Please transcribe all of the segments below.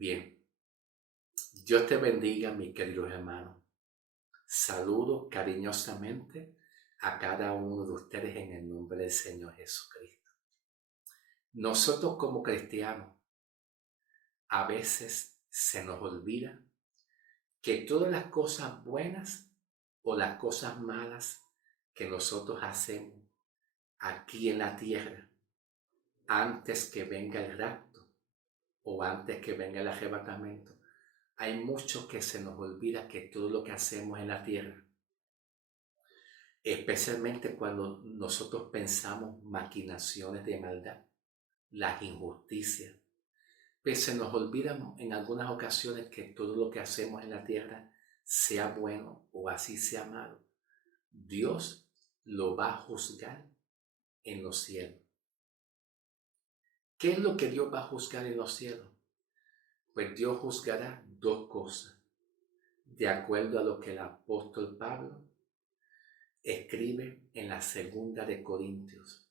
Bien, Dios te bendiga, mi querido hermano. Saludo cariñosamente a cada uno de ustedes en el nombre del Señor Jesucristo. Nosotros como cristianos, a veces se nos olvida que todas las cosas buenas o las cosas malas que nosotros hacemos aquí en la tierra, antes que venga el rapto o antes que venga el arrebatamiento, hay mucho que se nos olvida que todo lo que hacemos en la tierra, especialmente cuando nosotros pensamos maquinaciones de maldad, las injusticias, pues se nos olvida en algunas ocasiones que todo lo que hacemos en la tierra, sea bueno o así sea malo, Dios lo va a juzgar en los cielos. ¿Qué es lo que Dios va a juzgar en los cielos? Pues Dios juzgará dos cosas, de acuerdo a lo que el apóstol Pablo escribe en la segunda de Corintios,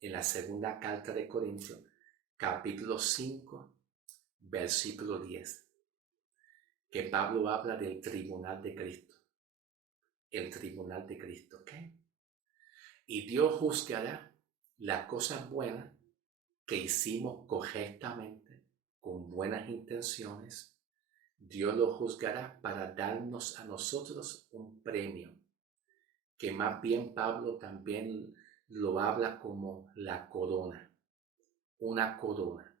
en la segunda carta de Corintios, capítulo 5, versículo 10, que Pablo habla del tribunal de Cristo, el tribunal de Cristo, ¿ok? Y Dios juzgará las cosas buenas que hicimos correctamente, con buenas intenciones. Dios lo juzgará para darnos a nosotros un premio, que más bien Pablo también lo habla como la corona, una corona.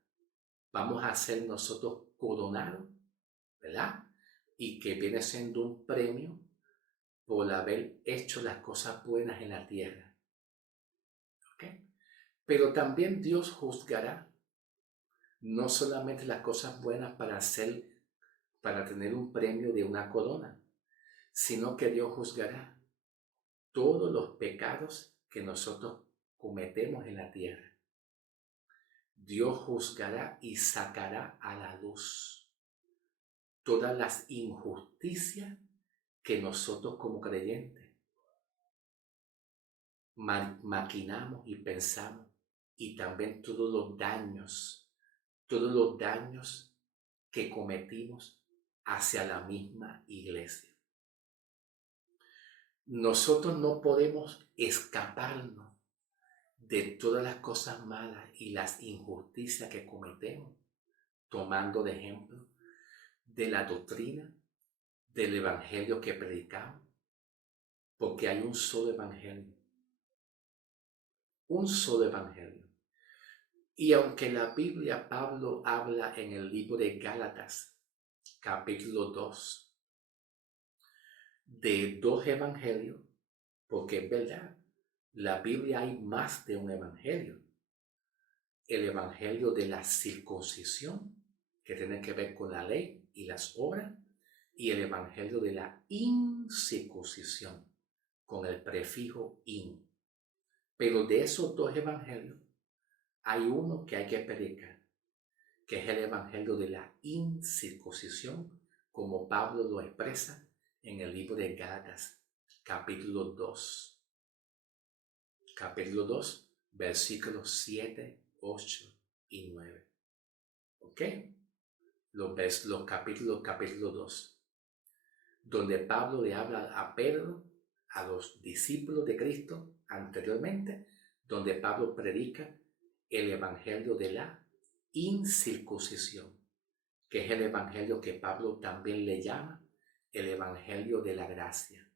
Vamos a ser nosotros coronados, ¿verdad? Y que viene siendo un premio por haber hecho las cosas buenas en la tierra. ¿Ok? Pero también Dios juzgará no solamente las cosas buenas para tener un premio de una corona, sino que Dios juzgará todos los pecados que nosotros cometemos en la tierra. Dios juzgará y sacará a la luz todas las injusticias que nosotros como creyentes maquinamos y pensamos, y también todos los daños que cometimos hacia la misma iglesia. Nosotros no podemos escaparnos de todas las cosas malas y las injusticias que cometemos, tomando de ejemplo de la doctrina del evangelio que predicamos, porque hay un solo evangelio, un solo evangelio. Y aunque la Biblia, Pablo habla en el libro de Gálatas, capítulo 2, de dos evangelios, porque es verdad, la Biblia hay más de un evangelio. El evangelio de la circuncisión, que tiene que ver con la ley y las obras, y el evangelio de la incircuncisión, con el prefijo in. Pero de esos dos evangelios, hay uno que hay que predicar, que es el evangelio de la incircuncisión, como Pablo lo expresa en el libro de Gálatas, capítulo 2. Capítulo 2, versículos 7, 8 y 9. ¿Ok? Los capítulo 2, donde Pablo le habla a Pedro, a los discípulos de Cristo anteriormente, donde Pablo predica el evangelio de la incircuncisión, que es el evangelio que Pablo también le llama el evangelio de la gracia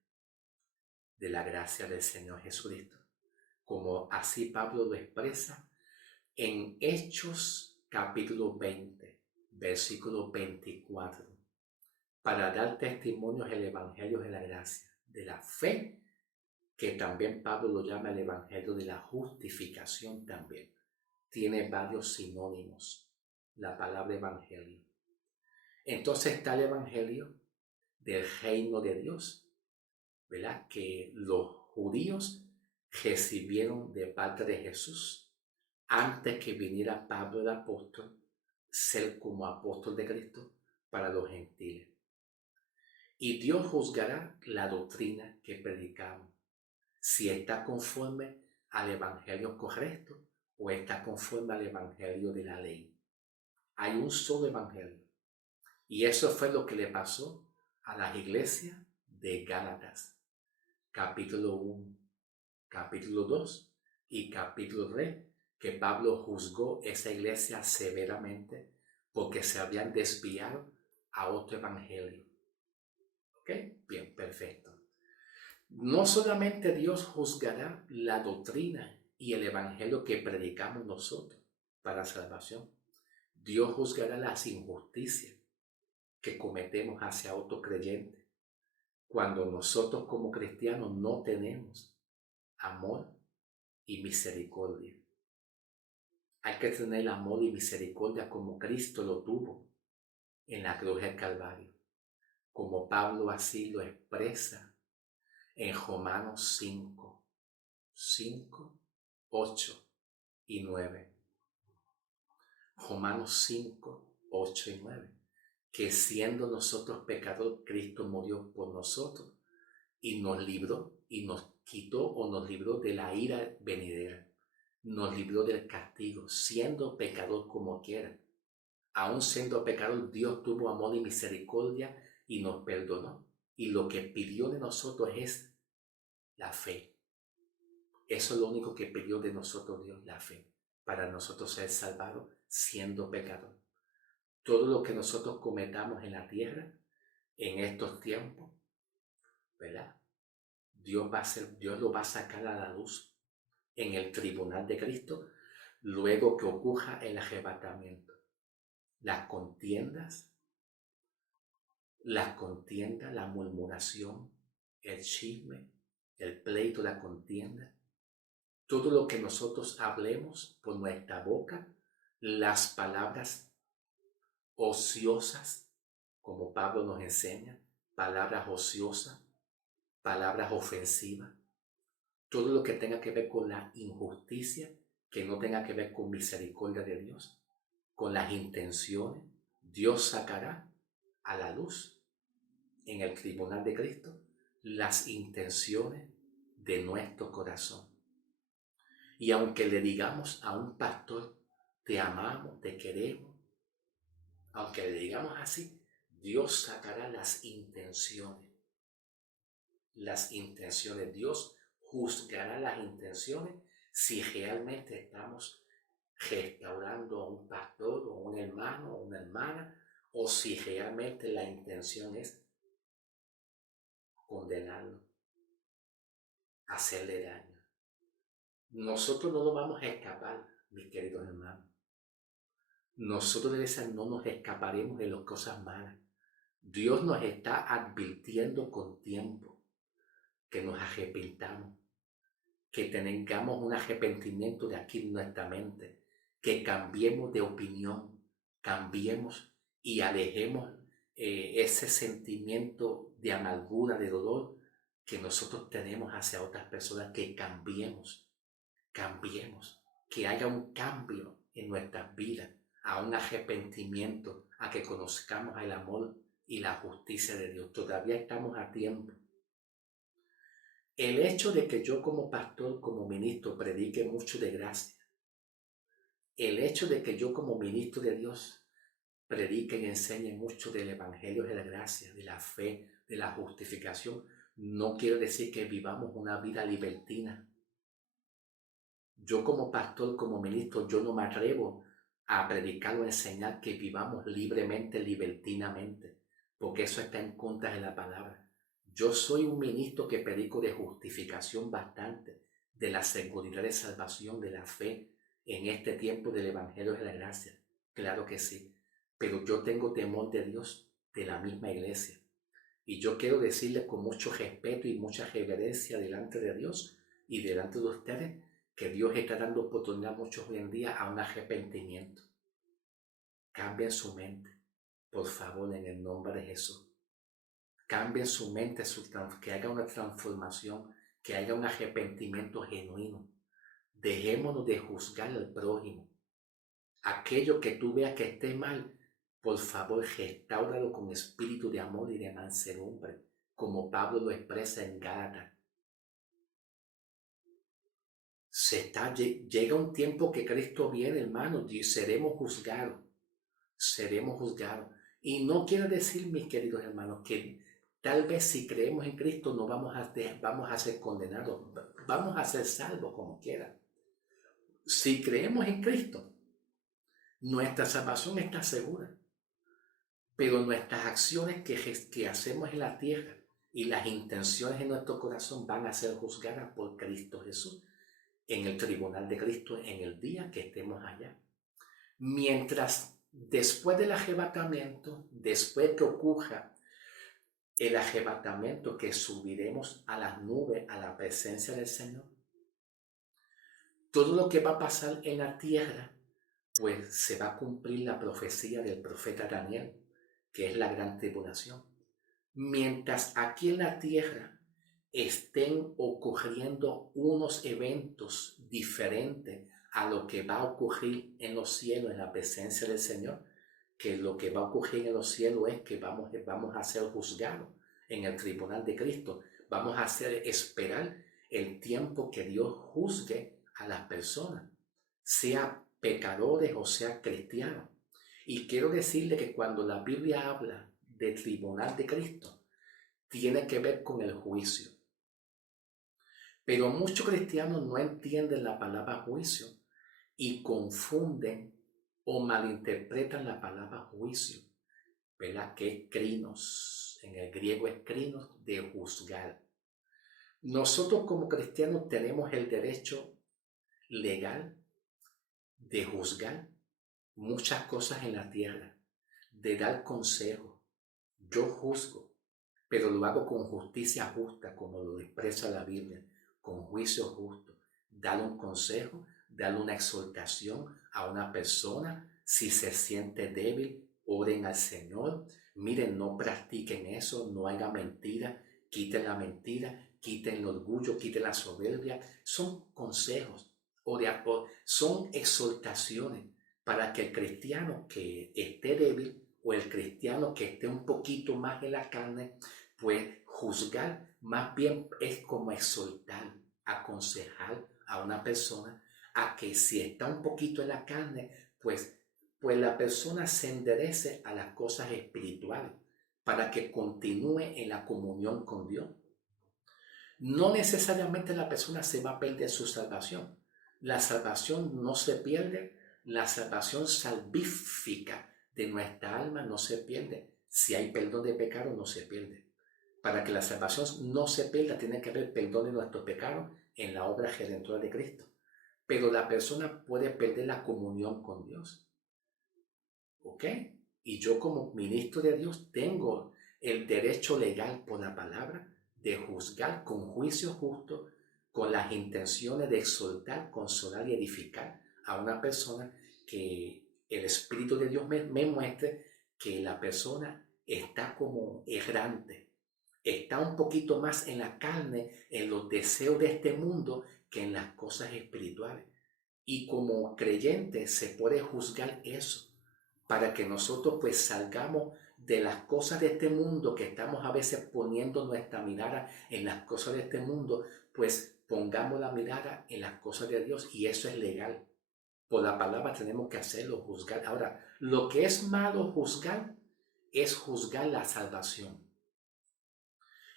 del Señor Jesucristo, como así Pablo lo expresa en Hechos capítulo 20, versículo 24, para dar testimonios del evangelio de la gracia, de la fe, que también Pablo lo llama el evangelio de la justificación también. Tiene varios sinónimos la palabra evangelio. Entonces está el evangelio del reino de Dios, ¿verdad? Que los judíos recibieron de parte de Jesús antes que viniera Pablo el apóstol, ser como apóstol de Cristo para los gentiles. Y Dios juzgará la doctrina que predicamos, si está conforme al evangelio correcto o está conforme al evangelio de la ley. Hay un solo evangelio, Y eso fue lo que le pasó a las iglesias de Gálatas, capítulo 1, capítulo 2 y capítulo 3, que Pablo juzgó esa iglesia severamente porque se habían desviado a otro evangelio. ¿Ok? Bien, perfecto. No solamente Dios juzgará la doctrina y el evangelio que predicamos nosotros para salvación. Dios juzgará las injusticias que cometemos hacia otros creyentes cuando nosotros como cristianos no tenemos amor y misericordia. Hay que tener amor y misericordia como Cristo lo tuvo en la cruz del Calvario, como Pablo así lo expresa en Romanos 5, 8 y 9. Romanos 5, 8 y 9. Que siendo nosotros pecadores, Cristo murió por nosotros y nos libró y nos quitó o nos libró de la ira venidera. Nos libró del castigo, siendo pecador como quiera. Aún siendo pecador, Dios tuvo amor y misericordia y nos perdonó. Y lo que pidió de nosotros es la fe. Eso es lo único que pidió de nosotros Dios, la fe, para nosotros ser salvados siendo pecador. Todo lo que nosotros cometamos en la tierra, en estos tiempos, ¿verdad? Dios lo va a sacar a la luz en el tribunal de Cristo, luego que ocurra el arrebatamiento. Las contiendas, la murmuración, el chisme, el pleito, la contienda, todo lo que nosotros hablemos por nuestra boca, las palabras ociosas, como Pablo nos enseña, palabras ociosas, palabras ofensivas, todo lo que tenga que ver con la injusticia, que no tenga que ver con misericordia de Dios, con las intenciones, Dios sacará a la luz en el tribunal de Cristo las intenciones de nuestro corazón. Y aunque le digamos a un pastor, te amamos, te queremos, aunque le digamos así, Dios sacará las intenciones. Las intenciones, Dios juzgará las intenciones si realmente estamos restaurando a un pastor o un hermano o una hermana, o si realmente la intención es condenarlo, hacerle daño. Nosotros no nos vamos a escapar, mis queridos hermanos. Nosotros de esas no nos escaparemos de las cosas malas. Dios nos está advirtiendo con tiempo que nos arrepintamos, que tengamos un arrepentimiento de aquí en nuestra mente, que cambiemos de opinión, cambiemos y alejemos ese sentimiento de amargura, de dolor que nosotros tenemos hacia otras personas, que cambiemos, que haya un cambio en nuestras vidas, a un arrepentimiento, a que conozcamos el amor y la justicia de Dios. Todavía estamos a tiempo. El hecho de que yo como pastor, como ministro, predique mucho de gracia, el hecho de que yo como ministro de Dios predique y enseñe mucho del evangelio de la gracia, de la fe, de la justificación, no quiere decir que vivamos una vida libertina. Yo como pastor, como ministro, yo no me atrevo a predicar o enseñar que vivamos libremente, libertinamente, porque eso está en contra de la palabra. Yo soy un ministro que predico de justificación bastante, de la seguridad de salvación, de la fe en este tiempo del evangelio de la gracia. Claro que sí, pero yo tengo temor de Dios, de la misma iglesia. Y yo quiero decirles con mucho respeto y mucha reverencia delante de Dios y delante de ustedes que Dios está dando oportunidad a muchos hoy en día a un arrepentimiento. Cambien su mente, por favor, en el nombre de Jesús. Cambien su mente, que haga una transformación, que haya un arrepentimiento genuino. Dejémonos de juzgar al prójimo. Aquello que tú veas que esté mal, por favor, restáuralo con espíritu de amor y de mansedumbre, como Pablo lo expresa en Gálatas. Llega un tiempo que Cristo viene, hermanos, y seremos juzgados. Y no quiero decir, mis queridos hermanos, que tal vez si creemos en Cristo no vamos a ser condenados, vamos a ser salvos como quiera. Si creemos en Cristo, nuestra salvación está segura, pero nuestras acciones que hacemos en la tierra y las intenciones en nuestro corazón van a ser juzgadas por Cristo Jesús en el tribunal de Cristo en el día que estemos allá. Mientras después del arrebatamiento, después que ocurra el arrebatamiento, que subiremos a las nubes a la presencia del Señor, todo lo que va a pasar en la tierra, pues se va a cumplir la profecía del profeta Daniel, que es la gran tribulación. Mientras aquí en la tierra estén ocurriendo unos eventos diferentes a lo que va a ocurrir en los cielos, en la presencia del Señor, que lo que va a ocurrir en los cielos es que vamos a ser juzgados en el tribunal de Cristo. Vamos a hacer esperar el tiempo que Dios juzgue a las personas, sea pecadores o sea cristianos. Y quiero decirle que cuando la Biblia habla de tribunal de Cristo, tiene que ver con el juicio. Pero muchos cristianos no entienden la palabra juicio y confunden o malinterpretan la palabra juicio, ¿verdad? Que es krinos, en el griego es krinos, de juzgar. Nosotros como cristianos tenemos el derecho legal de juzgar muchas cosas en la tierra, de dar consejo. Yo juzgo, pero lo hago con justicia justa, como lo expresa la Biblia, con juicio justo. Dar un consejo, dar una exhortación a una persona. Si se siente débil, oren al Señor. Miren, no practiquen eso, no hagan mentira, quiten la mentira, quiten el orgullo, quiten la soberbia. Son consejos, son exhortaciones para que el cristiano que esté débil o el cristiano que esté un poquito más en la carne, pues juzgar más bien es como exhortar, aconsejar a una persona a que si está un poquito en la carne, pues la persona se enderece a las cosas espirituales para que continúe en la comunión con Dios. No necesariamente la persona se va a perder su salvación. La salvación no se pierde, la salvación salvífica de nuestra alma no se pierde. Si hay perdón de pecado, no se pierde. Para que la salvación no se pierda, tiene que haber perdón de nuestros pecados en la obra redentora de Cristo. Pero la persona puede perder la comunión con Dios. ¿Ok? Y yo como ministro de Dios tengo el derecho legal por la palabra de juzgar con juicio justo, con las intenciones de exhortar, consolar y edificar a una persona que el Espíritu de Dios me muestre que la persona está como errante, está un poquito más en la carne, en los deseos de este mundo que en las cosas espirituales. Y como creyente se puede juzgar eso para que nosotros pues salgamos de las cosas de este mundo, que estamos a veces poniendo nuestra mirada en las cosas de este mundo, pues pongamos la mirada en las cosas de Dios, y eso es legal. Por la palabra tenemos que hacerlo, juzgar. Ahora, lo que es malo juzgar es juzgar la salvación.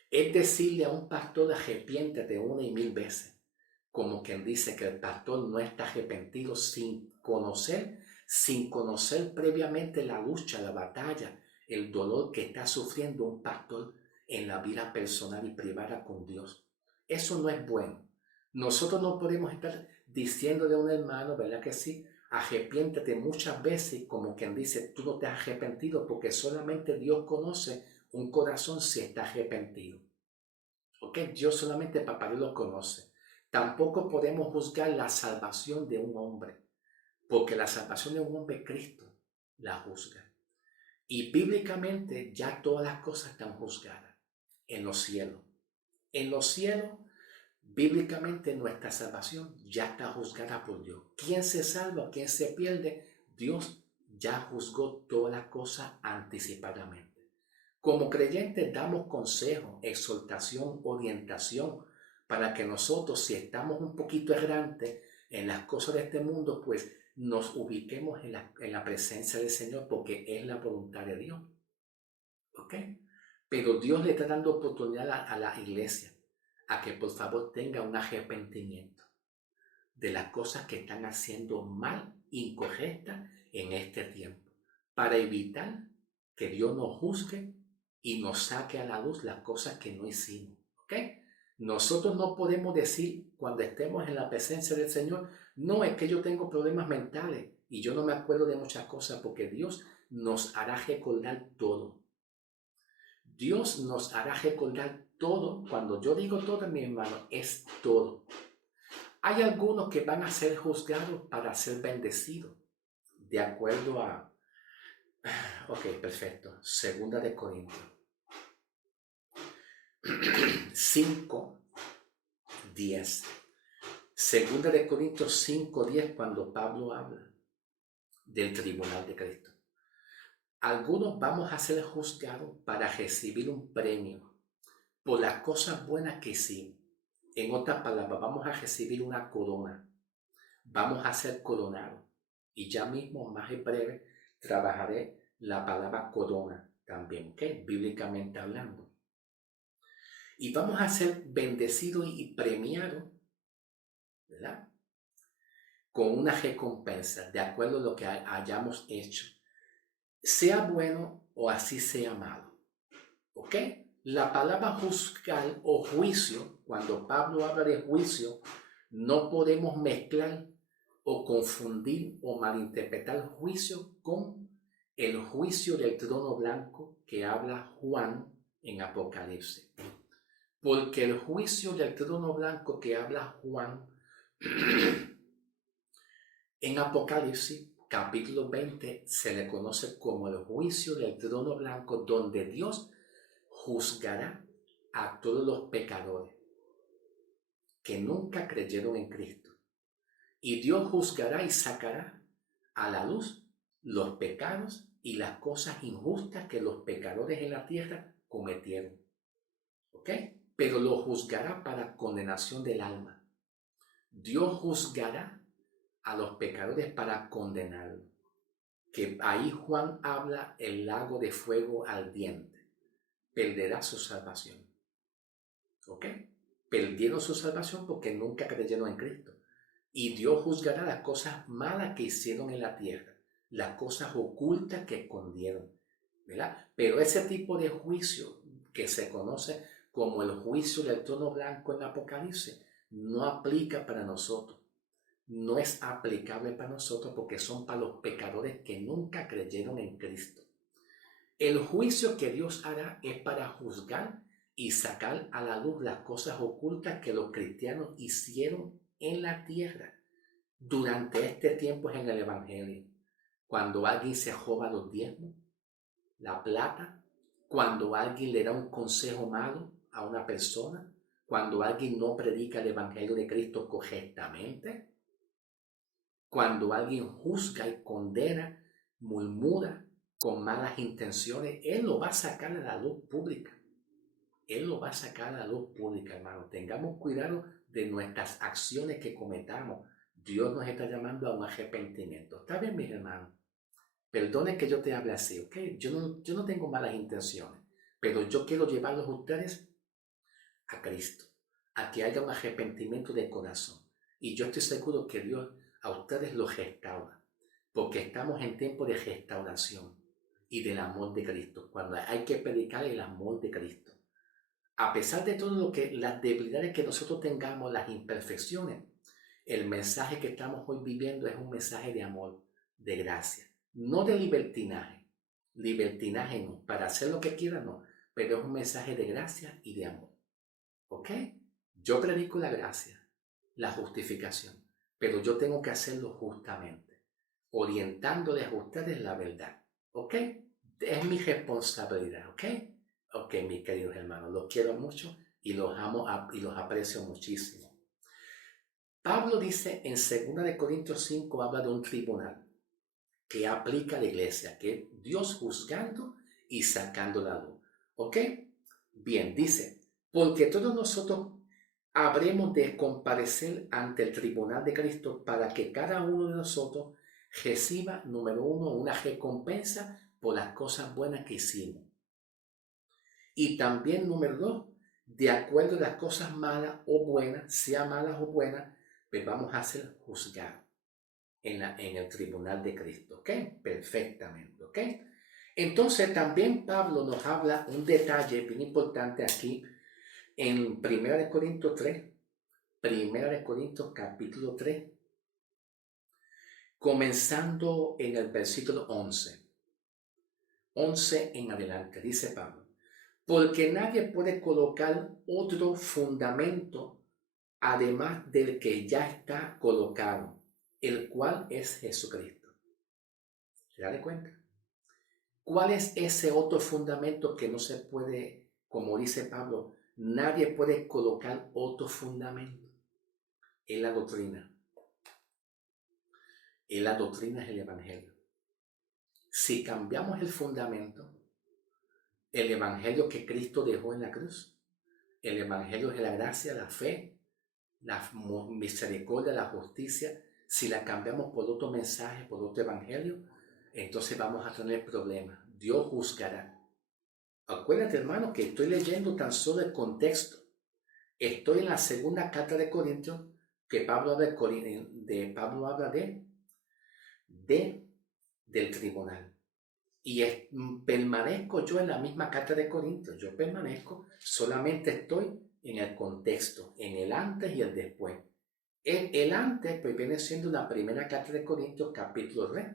Es decirle a un pastor: arrepiéntete una y mil veces. Como quien dice que el pastor no está arrepentido sin conocer previamente la lucha, la batalla, el dolor que está sufriendo un pastor en la vida personal y privada con Dios. Eso no es bueno. Nosotros no podemos estar diciéndole a un hermano, ¿verdad que sí? Arrepiéntete muchas veces, como quien dice, tú no te has arrepentido, porque solamente Dios conoce un corazón si está arrepentido. ¿Ok? Dios solamente, papá Dios lo conoce. Tampoco podemos juzgar la salvación de un hombre, porque la salvación de un hombre Cristo la juzga. Y bíblicamente ya todas las cosas están juzgadas en los cielos. En los cielos, bíblicamente nuestra salvación ya está juzgada por Dios. ¿Quién se salva? ¿Quién se pierde? Dios ya juzgó todas las cosas anticipadamente. Como creyentes damos consejo, exhortación, orientación, para que nosotros, si estamos un poquito errantes en las cosas de este mundo, pues nos ubiquemos en la presencia del Señor porque es la voluntad de Dios. ¿Ok? Pero Dios le está dando oportunidad a la iglesia a que por favor tenga un arrepentimiento de las cosas que están haciendo mal, incorrectas en este tiempo, para evitar que Dios nos juzgue y nos saque a la luz las cosas que no hicimos. ¿Ok? Nosotros no podemos decir cuando estemos en la presencia del Señor, no, es que yo tengo problemas mentales y yo no me acuerdo de muchas cosas, porque Dios nos hará recordar todo. Dios nos hará recordar todo. Cuando yo digo todo, mi hermano, es todo. Hay algunos que van a ser juzgados para ser bendecidos, de acuerdo a... Ok, perfecto. Segunda de Corintios 5:10. Segunda de Corintios 5:10, cuando Pablo habla del tribunal de Cristo. Algunos vamos a ser juzgados para recibir un premio por las cosas buenas que hicimos. En otras palabras, vamos a recibir una corona. Vamos a ser coronados. Y ya mismo, más en breve, trabajaré la palabra corona también, ¿ok? Bíblicamente hablando. Y vamos a ser bendecidos y premiados, ¿verdad? Con una recompensa, de acuerdo a lo que hayamos hecho. Sea bueno o así sea malo. ¿Ok? La palabra juzgar o juicio, cuando Pablo habla de juicio, no podemos mezclar o confundir o malinterpretar juicio con el juicio del trono blanco que habla Juan en Apocalipsis. Porque el juicio del trono blanco que habla Juan en Apocalipsis capítulo 20 se le conoce como el juicio del trono blanco, donde Dios juzgará a todos los pecadores que nunca creyeron en Cristo. Y Dios juzgará y sacará a la luz los pecados y las cosas injustas que los pecadores en la tierra cometieron. ¿Ok? Pero lo juzgará para condenación del alma. Dios juzgará a los pecadores para condenarlos. Que ahí Juan habla el lago de fuego ardiente. Perderá su salvación. ¿Ok? Perdieron su salvación porque nunca creyeron en Cristo. Y Dios juzgará las cosas malas que hicieron en la tierra, las cosas ocultas que escondieron, ¿verdad? Pero ese tipo de juicio que se conoce como el juicio del trono blanco en Apocalipsis no aplica para nosotros. No es aplicable para nosotros porque son para los pecadores que nunca creyeron en Cristo. El juicio que Dios hará es para juzgar y sacar a la luz las cosas ocultas que los cristianos hicieron en la tierra durante este tiempo en el Evangelio. Cuando alguien se roba los diezmos, la plata, cuando alguien le da un consejo malo a una persona, cuando alguien no predica el Evangelio de Cristo correctamente, cuando alguien juzga y condena, murmura con malas intenciones, Él lo va a sacar a la luz pública. Él lo va a sacar a la luz pública, hermano. Tengamos cuidado de nuestras acciones que cometamos. Dios nos está llamando a un arrepentimiento. ¿Está bien, mis hermanos? Perdone que yo te hable así, ¿ok? Yo no tengo malas intenciones, pero yo quiero llevarlos a ustedes a Cristo, a que haya un arrepentimiento de corazón. Y yo estoy seguro que Dios a ustedes los restaura, porque estamos en tiempo de restauración y del amor de Cristo, cuando hay que predicar el amor de Cristo. A pesar de todo lo que, las debilidades que nosotros tengamos, las imperfecciones, el mensaje que estamos hoy viviendo es un mensaje de amor, de gracia, no de libertinaje. Libertinaje no, para hacer lo que quiera no, pero es un mensaje de gracia y de amor. ¿Ok? Yo predico la gracia, la justificación, pero yo tengo que hacerlo justamente, orientándoles a ustedes la verdad. ¿Ok? Es mi responsabilidad. ¿Ok? Ok, mis queridos hermanos, los quiero mucho y los amo y los aprecio muchísimo. Pablo dice en 2 Corintios 5, habla de un tribunal que aplica a la iglesia, que es Dios juzgando y sacando la luz. ¿Ok? Bien, dice, porque todos nosotros habremos de comparecer ante el tribunal de Cristo para que cada uno de nosotros reciba, número 1, una recompensa por las cosas buenas que hicimos. Y también, número 2, de acuerdo a las cosas malas o buenas, sea malas o buenas, pues vamos a ser juzgados en el tribunal de Cristo, ¿ok? Perfectamente, ¿ok? Entonces también Pablo nos habla un detalle bien importante aquí en 1 Corintios 3, 1 Corintios capítulo 3, comenzando en el versículo 11 en adelante, dice Pablo, porque nadie puede colocar otro fundamento además del que ya está colocado, el cual es Jesucristo. ¿Se da cuenta? ¿Cuál es ese otro fundamento que no se puede, como dice Pablo, nadie puede colocar otro fundamento? Es la doctrina. Es la doctrina, es el Evangelio. Si cambiamos el fundamento, el Evangelio que Cristo dejó en la cruz, el Evangelio es la gracia, la fe, la misericordia, la justicia, si la cambiamos por otro mensaje, por otro Evangelio, entonces vamos a tener problemas. Dios juzgará. Acuérdate, hermano, que estoy leyendo tan solo el contexto. Estoy en la segunda carta de Corintios, que Pablo habla del tribunal. Y permanezco yo en la misma carta de Corintios. Yo permanezco, solamente estoy en el contexto, en el antes y el después. El antes pues viene siendo la primera carta de Corintios, capítulo 3,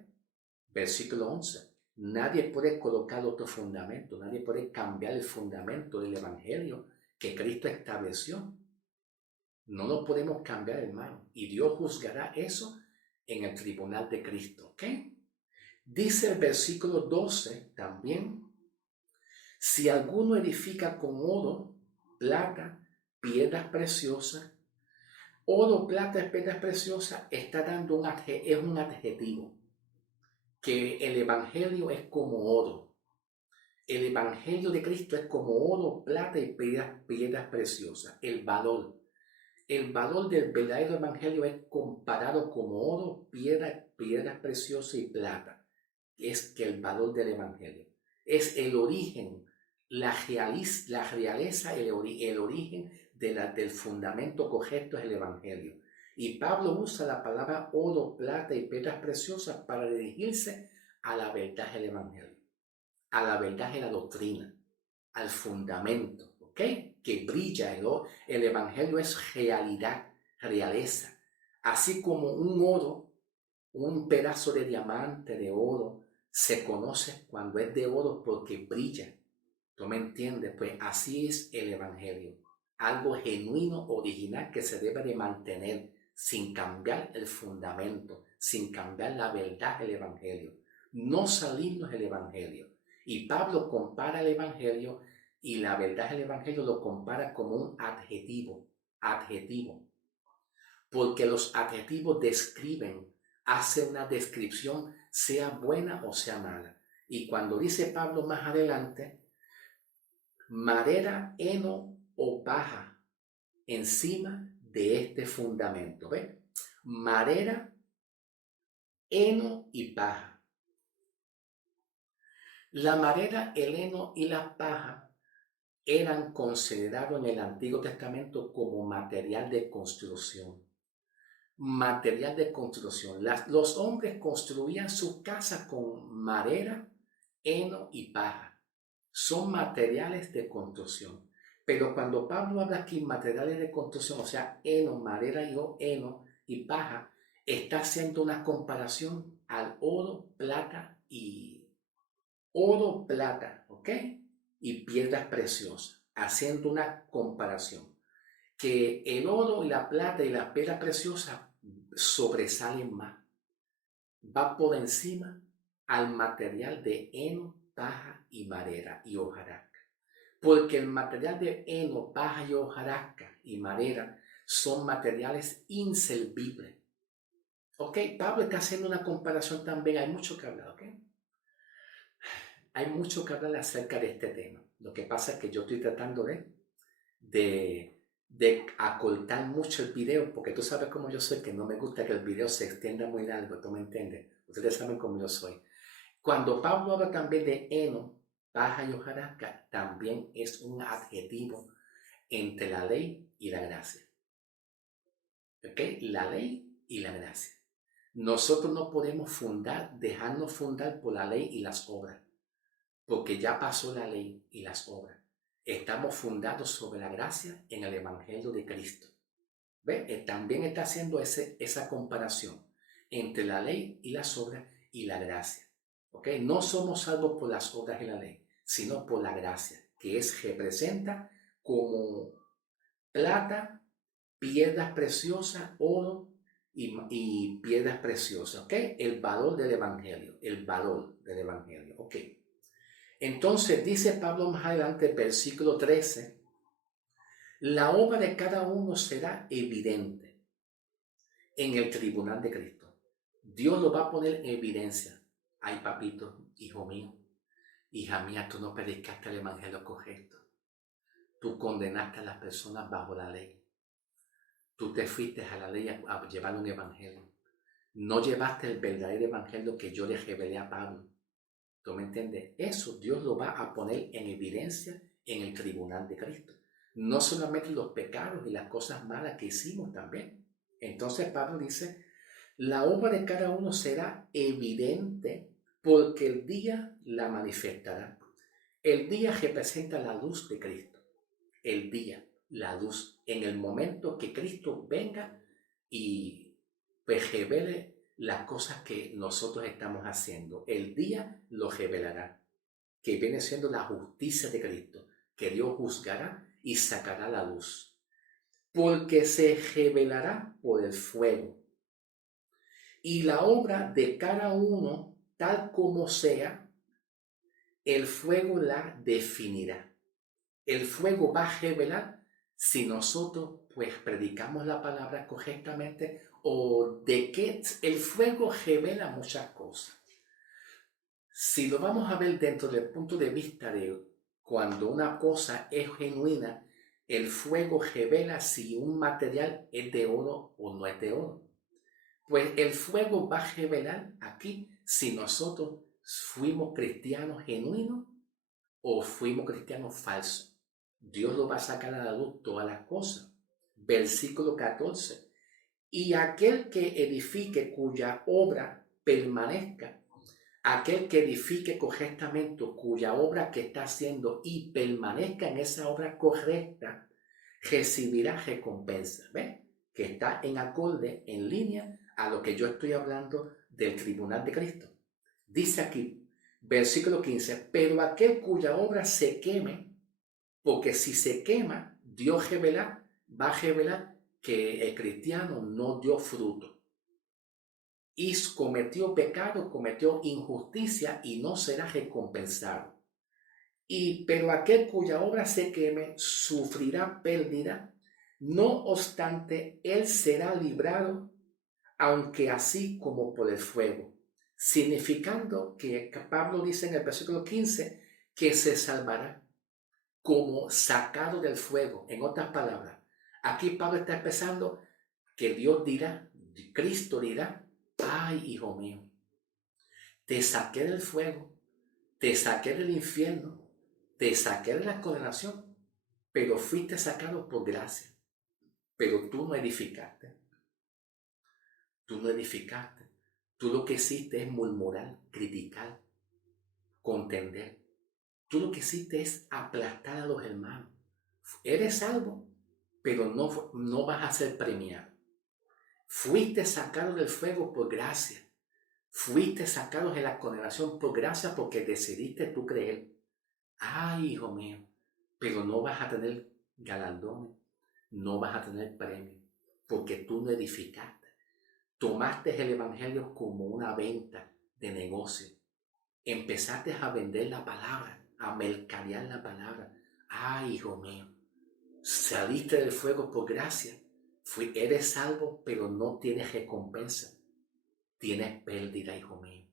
versículo 11. Nadie puede colocar otro fundamento, nadie puede cambiar el fundamento del Evangelio que Cristo estableció. No lo podemos cambiar, hermano. Y Dios juzgará eso en el tribunal de Cristo, ¿ok? Dice el versículo 12 también, si alguno edifica con oro, plata, piedras preciosas, oro, plata y piedras preciosas, está dando es un adjetivo, que el Evangelio es como oro. El Evangelio de Cristo es como oro, plata y piedras preciosas. El valor del verdadero Evangelio es comparado como oro, piedras preciosas y plata. Es que el valor del Evangelio es el origen, la realeza, el origen del fundamento correcto es el Evangelio. Y Pablo usa la palabra oro, plata y piedras preciosas para dirigirse a la verdad del Evangelio, a la verdad de la doctrina, al fundamento, ¿ok? Que brilla. El Evangelio es realidad, realeza. Así como un oro, un pedazo de diamante, de oro, se conoce cuando es de oro porque brilla. ¿Tú me entiendes? Pues así es el Evangelio. Algo genuino, original, que se debe de mantener sin cambiar el fundamento, sin cambiar la verdad del Evangelio. No salirnos del Evangelio. Y Pablo compara el Evangelio y la verdad del Evangelio lo compara como un adjetivo. Porque los adjetivos describen, hace una descripción, sea buena o sea mala. Y cuando dice Pablo más adelante, madera, heno o paja encima de este fundamento. ¿Ves? Madera, heno y paja. La madera, el heno y la paja eran considerados en el Antiguo Testamento como material de construcción. Material de construcción. Los hombres construían sus casas con madera, heno y paja. Son materiales de construcción. Pero cuando Pablo habla aquí materiales de construcción, o sea, heno, madera y heno y paja, está haciendo una comparación al oro, plata, ¿ok? Y piedras preciosas, haciendo una comparación. Que el oro y la plata y las piedras preciosas sobresalen más. Va por encima al material de heno, paja y madera y hojarasca. Porque el material de heno, paja y hojarasca y madera son materiales inservibles. Ok, Pablo está haciendo una comparación también, hay mucho que hablar, ok. Hay mucho que hablar acerca de este tema. Lo que pasa es que yo estoy tratando de acortar mucho el video, porque tú sabes cómo yo soy, que no me gusta que el video se extienda muy largo, ¿tú me entiendes? Ustedes saben cómo yo soy. Cuando Pablo habla también de heno, paja y hojarasca, también es un adjetivo entre la ley y la gracia. ¿Ok? La ley y la gracia. Nosotros no podemos dejarnos fundar por la ley y las obras, porque ya pasó la ley y las obras. Estamos fundados sobre la gracia en el Evangelio de Cristo. ¿Ve? También está haciendo esa comparación entre la ley y las obras y la gracia. ¿Ok? No somos salvos por las obras y la ley, sino por la gracia, que representa como plata, piedras preciosas, oro y piedras preciosas, ¿ok? El valor del Evangelio, ¿ok? Entonces dice Pablo más adelante, versículo 13, la obra de cada uno será evidente en el tribunal de Cristo. Dios lo va a poner en evidencia. Ay, papito, hijo mío, hija mía, tú no predicaste el Evangelio correcto. Tú condenaste a las personas bajo la ley. Tú te fuiste a la ley a llevar un evangelio. No llevaste el verdadero evangelio que yo le revelé a Pablo. ¿Tú me entiendes? Eso Dios lo va a poner en evidencia en el tribunal de Cristo. No solamente los pecados y las cosas malas que hicimos también. Entonces Pablo dice, la obra de cada uno será evidente porque el día la manifestará. El día representa la luz de Cristo. El día, la luz, en el momento que Cristo venga y pues revele las cosas que nosotros estamos haciendo. El día lo revelará, que viene siendo la justicia de Cristo, que Dios juzgará y sacará la luz. Porque se revelará por el fuego. Y la obra de cada uno, tal como sea, el fuego la definirá. El fuego va a revelar si nosotros pues predicamos la palabra correctamente o de qué el fuego revela muchas cosas. Si lo vamos a ver dentro del punto de vista de cuando una cosa es genuina, el fuego revela si un material es de oro o no es de oro. Pues el fuego va a revelar aquí si nosotros fuimos cristianos genuinos o fuimos cristianos falsos. Dios lo va a sacar a la luz todas las cosas. Versículo 14. Y aquel que edifique cuya obra permanezca, aquel que edifique correctamente cuya obra que está haciendo y permanezca en esa obra correcta, recibirá recompensa. ¿Ves? Que está en acorde, en línea a lo que yo estoy hablando del tribunal de Cristo. Dice aquí, versículo 15, pero aquel cuya obra se queme, porque si se quema, Dios va a revelar que el cristiano no dio fruto. Y cometió pecado, cometió injusticia y no será recompensado. Pero aquel cuya obra se queme sufrirá pérdida, no obstante, él será librado, aunque así como por el fuego. Significando que Pablo dice en el versículo 15 que se salvará como sacado del fuego. En otras palabras, aquí Pablo está expresando que Dios dirá, Cristo dirá, ay, hijo mío, te saqué del fuego, te saqué del infierno, te saqué de la condenación, pero fuiste sacado por gracia. Pero tú no edificaste, tú no edificaste. Tú lo que hiciste es murmurar, criticar, contender. Tú lo que hiciste es aplastar a los hermanos. Eres salvo, pero no vas a ser premiado. Fuiste sacado del fuego por gracia. Fuiste sacado de la condenación por gracia porque decidiste tú creer. Ay, hijo mío, pero no vas a tener galardones, no vas a tener premios, porque tú no edificaste. Tomaste el evangelio como una venta de negocio. Empezaste a vender la palabra, a mercadear la palabra. Ay, hijo mío, saliste del fuego por gracia. Eres salvo, pero no tienes recompensa. Tienes pérdida, hijo mío.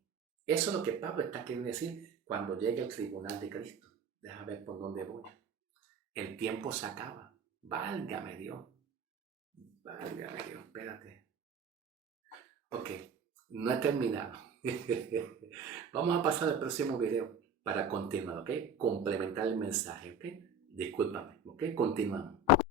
Eso es lo que Pablo está queriendo decir cuando llegue el tribunal de Cristo. Deja ver por dónde voy. El tiempo se acaba. Válgame Dios. Válgame Dios, espérate. Ok, no he terminado. Vamos a pasar al próximo video para continuar, ¿ok? Complementar el mensaje, ¿ok? Discúlpame, ¿ok? Continuamos.